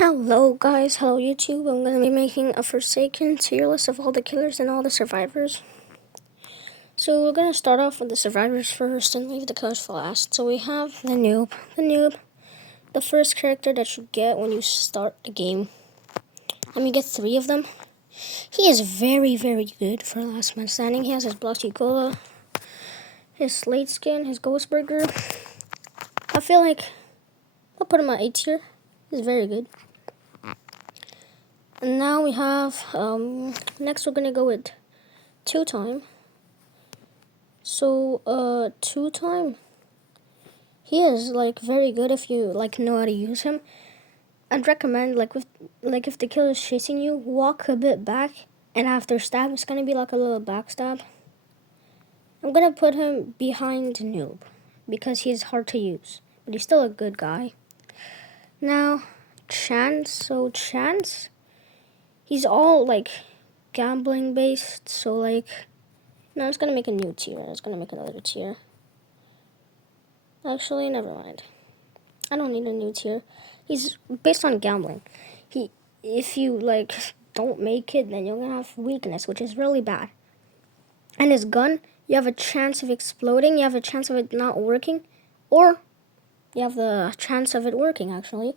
Hello guys, hello YouTube. I'm going to be making a Forsaken tier list of all the killers and all the survivors. So we're going to start off with the survivors first and leave the killers for last. So we have the noob. The first character that you get when you start the game. And you get 3 of them. He is very, very good for last man standing. He has his Blocky Cola, his Slate Skin, his Ghost Burger. I feel like I'll put him at A tier. He's very good. And now we have, next we're going to go with 2-time. So, 2-time, he is, very good if you, know how to use him. I'd recommend, if the killer is chasing you, walk a bit back, and after stab, it's gonna be like a little backstab. I'm gonna put him behind Noob, because he's hard to use, but he's still a good guy. Now, Chance, he's all, gambling based, so, no, I was gonna make a new tier. I was gonna make another tier. Actually, never mind. I don't need a new tier. He's based on gambling. If you don't make it, then you're gonna have weakness, which is really bad. And his gun, you have a chance of exploding. You have a chance of it not working, or you have the chance of it working actually.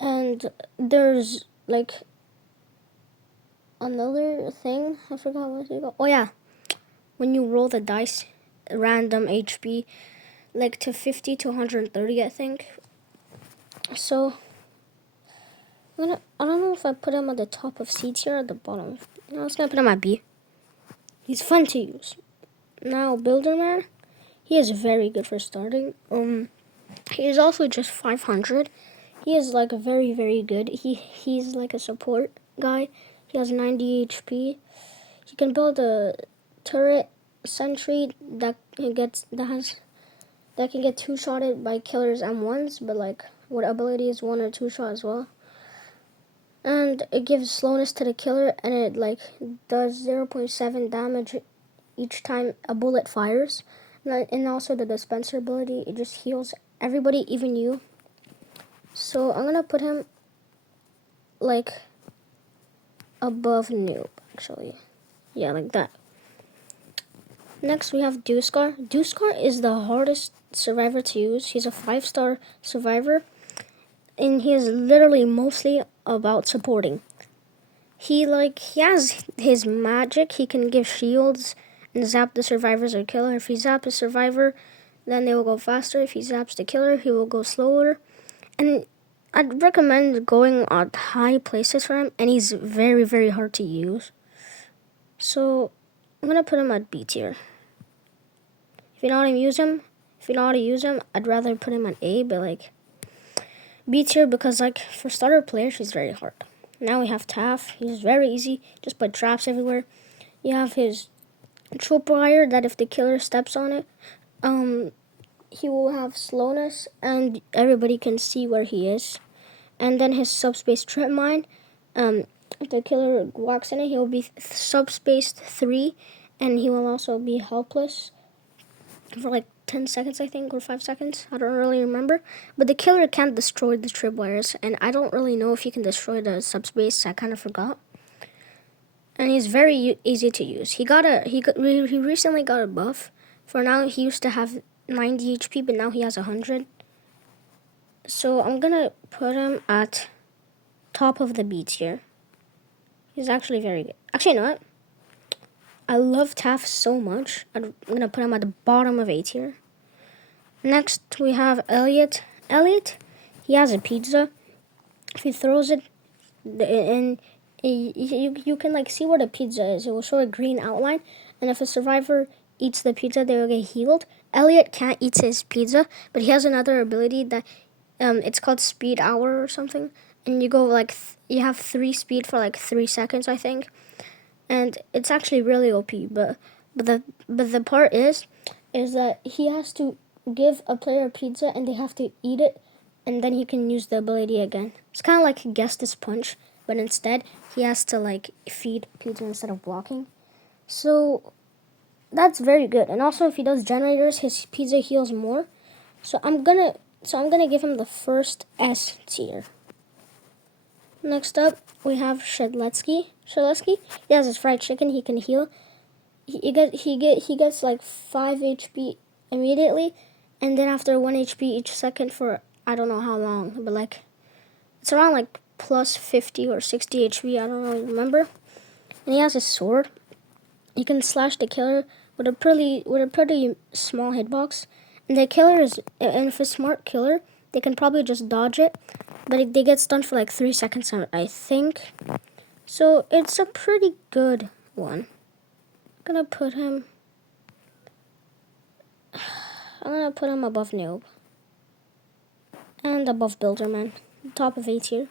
And there's another thing. I forgot what it called. Oh yeah, when you roll the dice, random HP. To 50 to 130, I think. So, I don't know if I put him at the top of C tier or at the bottom. No, I was going to put him at B. He's fun to use. Now, Builderman, he is very good for starting. He is also just 500. He is, very, very good. He's like a support guy. He has 90 HP. He can build a turret sentry that can get two-shotted by killers M1s, but what ability is 1 or 2 shot as well. And it gives slowness to the killer, and it does 0.7 damage each time a bullet fires. And also the dispenser ability, it just heals everybody, even you. So I'm gonna put him above Noob, actually. Yeah, like that. Next we have Duscar. Duscar is the hardest survivor to use. He's a 5-star survivor, and he is literally mostly about supporting. He has his magic. He can give shields and zap the survivors or killer. If he zaps a survivor, then they will go faster. If he zaps the killer, he will go slower. And I'd recommend going on high places for him, and he's very, very hard to use. So I'm gonna put him at B tier. If you know how to use him, I'd rather put him at A, but B tier because for starter players, he's very hard. Now we have Taff. He's very easy. Just put traps everywhere. You have his tripwire that if the killer steps on it, he will have slowness and everybody can see where he is. And then his subspace trip mine, if the killer walks in it, he will be subspaced 3, and he will also be helpless for 10 seconds, I think, or 5 seconds. I don't really remember. But the killer can't destroy the tripwires, and I don't really know if he can destroy the subspace. I kind of forgot. And he's very easy to use. He recently got a buff. For now, he used to have 90 HP, but now he has 100. So I'm gonna put him at top of the B tier. He's actually very good. Actually, you know what? I love Taff so much. I'm gonna put him at the bottom of A tier. Next, we have Elliot. Elliot, he has a pizza. If he throws it, and you can see where the pizza is. It will show a green outline, and if a survivor eats the pizza, they will get healed. Elliot can't eat his pizza, but he has another ability that it's called Speed Hour or something, and you go you have 3 speed for 3 seconds, I think, and it's actually really OP. But the part is that he has to give a player a pizza and they have to eat it, and then he can use the ability again. It's kind of like Guess This Punch, but instead he has to feed pizza instead of blocking. So that's very good. And also if he does generators, his pizza heals more. So I'm gonna give him the first S tier. Next up, we have Shedletsky. Shedletsky, he has his fried chicken. He can heal. He gets like 5 HP immediately, and then after 1 HP each second for I don't know how long, but like it's around like plus 50 or 60 HP. I don't really remember. And he has his sword. You can slash the killer with a pretty small hitbox. And the killer is, and if a smart killer, they can probably just dodge it, but they get stunned for like 3 seconds, I think. So it's a pretty good one. I'm gonna put him above Noob and above Builderman, top of A tier.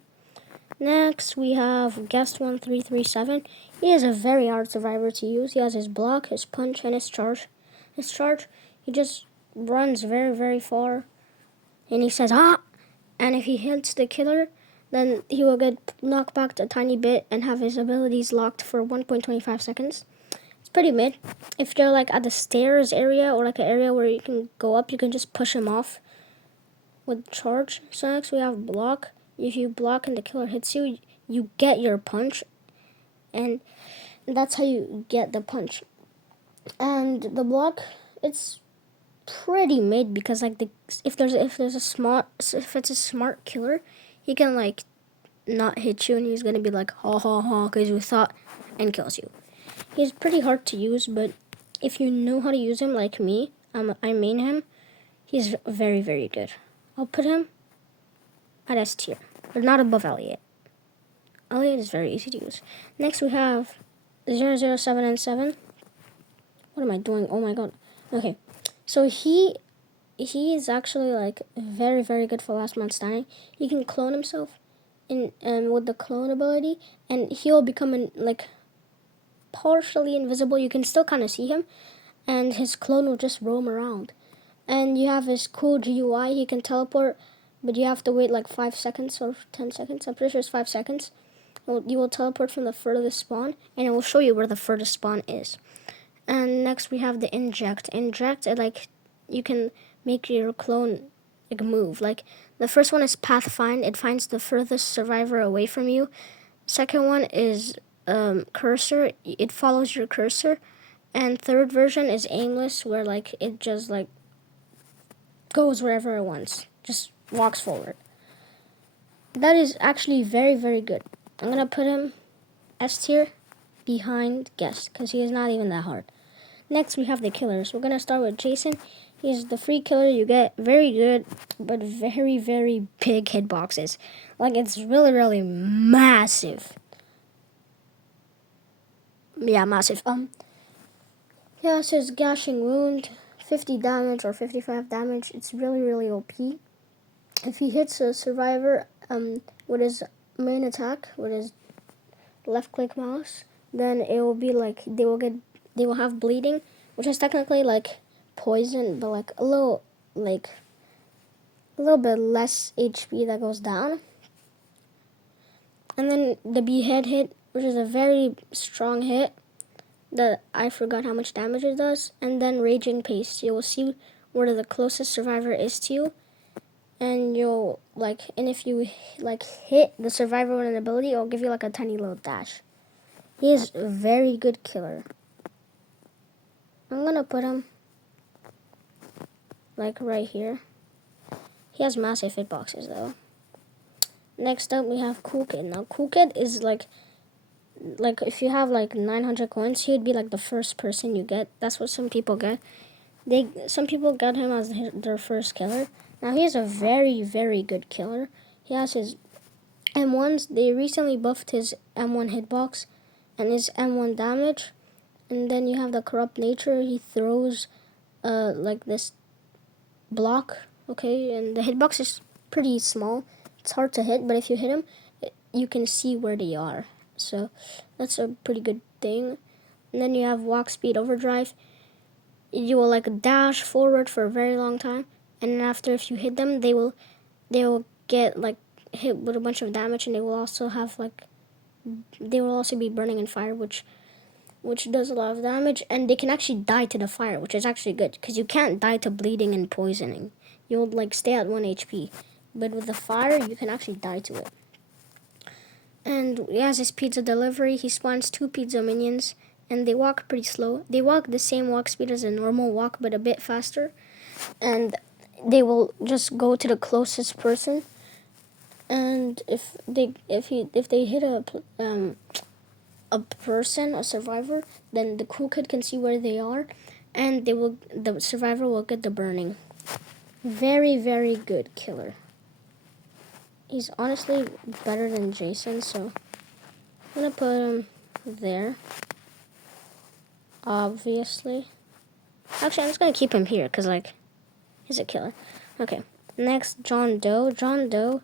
Next, we have Guest1337. He is a very hard survivor to use. He has his block, his punch, and his charge. His charge, he just runs very, very far. And he says, ah! And if he hits the killer, then he will get knocked back a tiny bit and have his abilities locked for 1.25 seconds. It's pretty mid. If you're like at the stairs area or like an area where you can go up, you can just push him off with charge. So next we have block. If you block and the killer hits you, you get your punch, and that's how you get the punch. And the block, it's pretty mid because like if it's a smart killer, he can like not hit you and he's gonna be like ha ha ha because you thought, and kills you. He's pretty hard to use, but if you know how to use him like me, I main him. He's very, very good. I'll put him at S tier, but not above Elliot. Elliot is very easy to use. Next we have 007 and 7. What am I doing? Oh my god. Okay, so he is actually like very, very good for last man standing. He can clone himself in with the clone ability, and he'll become like partially invisible. You can still kind of see him, and his clone will just roam around. And you have his cool GUI. He can teleport, but you have to wait like 5 seconds or 10 seconds. I'm pretty sure it's 5 seconds. You will teleport from the furthest spawn, and it will show you where the furthest spawn is. And next we have the inject. Inject, like you can make your clone like move. Like the first one is path find. It finds the furthest survivor away from you. Second one is cursor. It follows your cursor. And third version is aimless, where like it just like goes wherever it wants, just walks forward. That is actually very, very good. I'm gonna put him S tier behind Guest because he is not even that hard. Next we have the killers. We're gonna start with Jason. He's the free killer you get. Very good, but very, very big hitboxes. Like it's really, really massive. Yeah, massive. Yeah, it says Gashing Wound, 50 damage or 55 damage. It's really, really OP. If he hits a survivor with his main attack, with his left click mouse, then it will be like they will have bleeding, which is technically like poison, but like a little bit less HP that goes down. And then the behead hit, which is a very strong hit that I forgot how much damage it does. And then Raging Pace, you will see where the closest survivor is to you, and you'll and if you hit the survivor with an ability, it'll give you like a tiny little dash. He is a very good killer. I'm gonna put him like right here. He has massive hitboxes though. Next up we have Cool Kid. Now Cool Kid is like if you have like 900 coins, he'd be like the first person you get. That's what some people get. Some people got him as their first killer. Now he is a very, very good killer. He has his M1s. They recently buffed his M1 hitbox and his M1 damage. And then you have the Corrupt Nature. He throws like this block, okay, and the hitbox is pretty small. It's hard to hit, but if you hit him, you can see where they are. So that's a pretty good thing. And then you have Walk Speed Overdrive. You will like dash forward for a very long time, and after if you hit them, they will get like hit with a bunch of damage, and they will also be burning in fire, which does a lot of damage, and they can actually die to the fire, which is actually good because you can't die to bleeding and poisoning. You'll like stay at 1 HP, but with the fire you can actually die to it. And he has his pizza delivery. He spawns 2 pizza minions, and they walk pretty slow. They walk the same walk speed as a normal walk, but a bit faster. And they will just go to the closest person. And if they hit a person, a survivor, then the cool kid can see where they are, and the survivor will get the burning. Very, very good killer. He's honestly better than Jason, so I'm gonna put him there. Obviously. Actually, I'm just gonna keep him here, because, like, he's a killer. Okay, next, John Doe. John Doe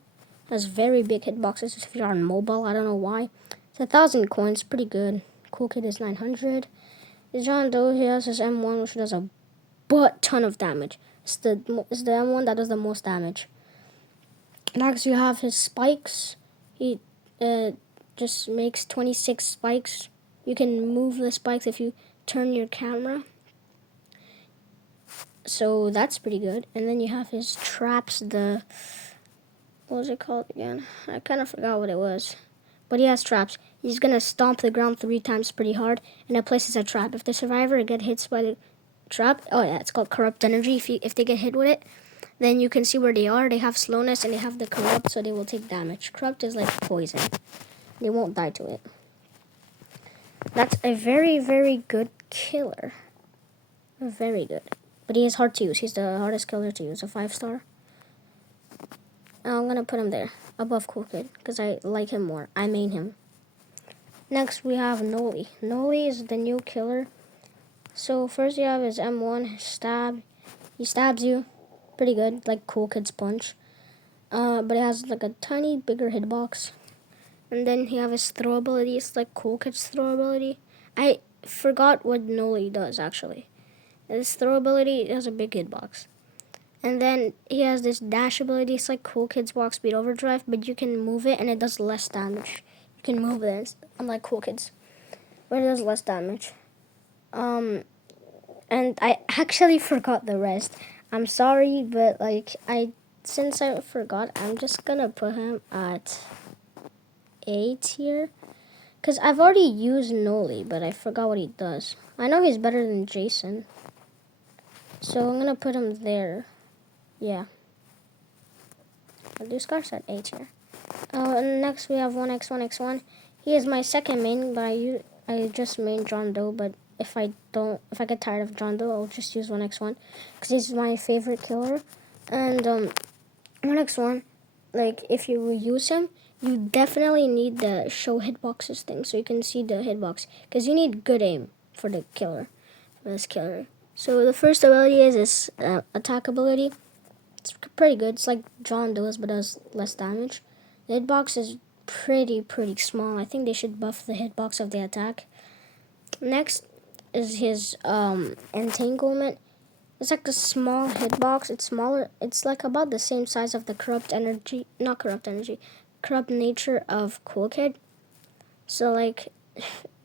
has very big hitboxes if you're on mobile. I don't know why. It's 1,000 coins, pretty good. Cool Kid is 900. John Doe, he has his M1, which does a butt ton of damage. It's the M1 that does the most damage. Next, you have his spikes. He just makes 26 spikes. You can move the spikes if you turn your camera. So that's pretty good. And then you have his traps, what was it called again? I kind of forgot what it was. But he has traps. He's going to stomp the ground 3 times pretty hard, and it places a trap. If the survivor gets hit by the trap, oh yeah, it's called corrupt energy. If they get hit with it, then you can see where they are. They have slowness, and they have the corrupt, so they will take damage. Corrupt is like poison. They won't die to it. That's a very, very good killer. Very good. But he is hard to use. He's the hardest killer to use. A 5-star. I'm going to put him there, above Cool Kid, because I like him more. I main him. Next, we have Noli. Noli is the new killer. So, first you have his M1, stab. He stabs you. Pretty good, like Cool Kid's punch. But it has like a tiny, bigger hitbox. And then you have his throw ability. It's like Cool Kid's throw ability. I forgot what Noli does, actually. His throw ability has a big hitbox. And then he has this dash ability. It's like Cool Kid's walk speed overdrive, but you can move it and it does less damage. You can move it, unlike Cool Kid's, but it does less damage. And I actually forgot the rest. I'm sorry, but since I forgot, I'm just gonna put him at A tier. Because I've already used Noli, but I forgot what he does. I know he's better than Jason. So I'm gonna put him there. Yeah. I'll do Scar's at A tier. And next we have 1x1x1. He is my second main, but I just main John Doe, but if I get tired of John Doe, I'll just use 1x1 because he's my favorite killer. And 1x1, like if you use him, you definitely need the show hitboxes thing so you can see the hitbox because you need good aim for the killer, for this killer. So the first ability is this attack ability. It's pretty good. It's like John Doe's but does less damage. The hitbox is pretty small. I think they should buff the hitbox of the attack. Next is his entanglement. It's like a small hitbox. It's smaller. It's like about the same size of the corrupt nature of Cool Kid. So like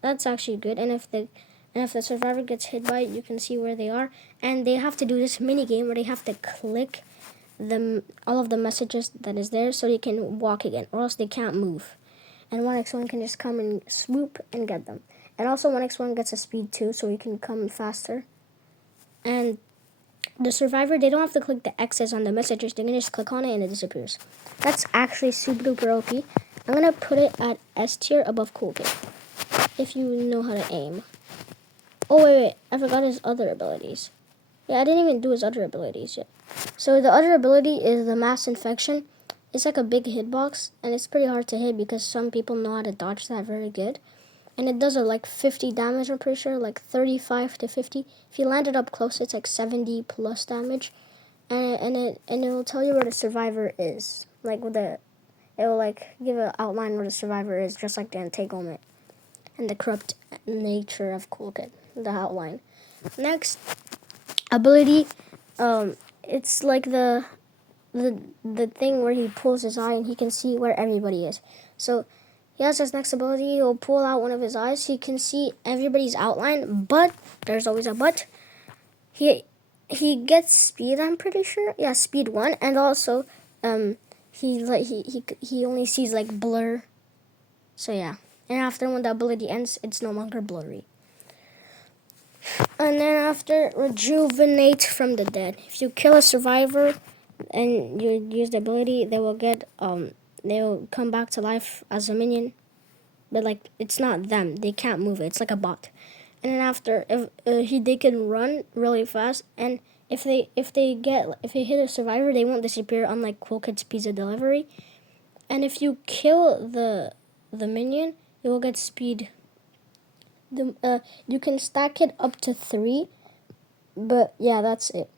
that's actually good. And if the survivor gets hit by it, you can see where they are. And they have to do this mini game where they have to click all of the messages that is there so they can walk again, or else they can't move. And 1x1 can just come and swoop and get them. And also 1x1 gets a speed too, so you can come faster. And the survivor, they don't have to click the X's on the messages. They can just click on it and it disappears. That's actually super duper OP. I'm gonna put it at S tier above Cool Kid, if you know how to aim. Oh wait, I forgot his other abilities. Yeah, I didn't even do his other abilities yet. So the other ability is the mass infection. It's like a big hitbox, and it's pretty hard to hit because some people know how to dodge that very good. And it does like 50 damage, I'm pretty sure, like 35 to 50. If you land it up close, it's like 70 plus damage. And it will tell you where the survivor is. It will like give an outline where the survivor is, just like the entanglement and the corrupt nature of Cool Kid, the outline. Next ability, it's like the thing where he pulls his eye and he can see where everybody is. So he has his next ability. He'll pull out one of his eyes. He can see everybody's outline, but there's always a but. He gets speed, I'm pretty sure. Yeah, speed 1, and also he only sees like blur. So yeah. And after when the ability ends, it's no longer blurry. And then after, rejuvenate from the dead. If you kill a survivor and you use the ability, they will come back to life as a minion. But like, it's not them. They can't move it. It's like a bot. And then after, if they can run really fast, and if they hit a survivor, they won't disappear. Unlike Cool Kid's Pizza Delivery. And if you kill the minion, you will get speed. You can stack it up to 3, but yeah, that's it.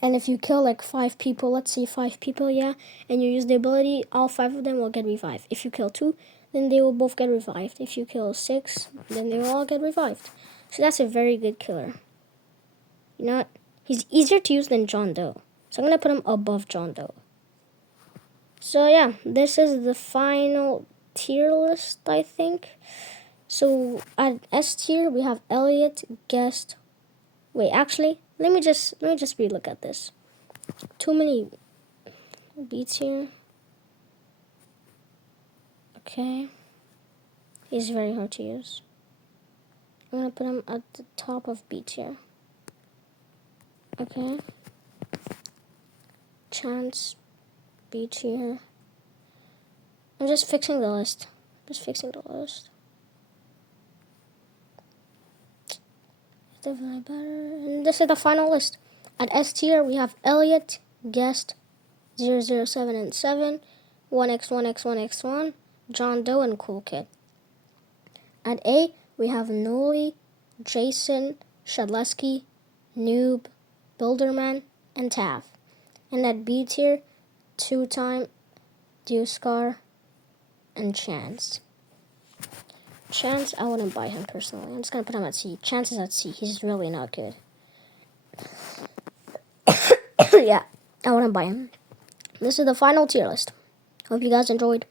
And if you kill like 5 people, let's say 5 people, yeah, and you use the ability, all 5 of them will get revived. If you kill 2, then they will both get revived. If you kill 6, then they will all get revived. So that's a very good killer. You know what? He's easier to use than John Doe. So I'm going to put him above John Doe. So yeah, this is the final tier list, I think. So at S tier, we have Elliot, Guest. Wait, actually, let me just relook at this. Too many beats here. Okay. He's very hard to use. I'm gonna put him at the top of B tier. Okay. Chance, B tier. I'm just fixing the list. Definitely better. And this is the final list. At S tier, we have Elliot, Guest, 007 and 7, 1x, 1x, 1x1, John Doe, and Cool Kid. At A, we have Noli, Jason, Shadlesky, Noob, Builderman, and Tav. And at B tier, 2-time, Dewscar, and Chance. Chance, I wouldn't buy him personally. I'm just going to put him at C. Chance is at C. He's really not good. Yeah, I wouldn't buy him. This is the final tier list. Hope you guys enjoyed.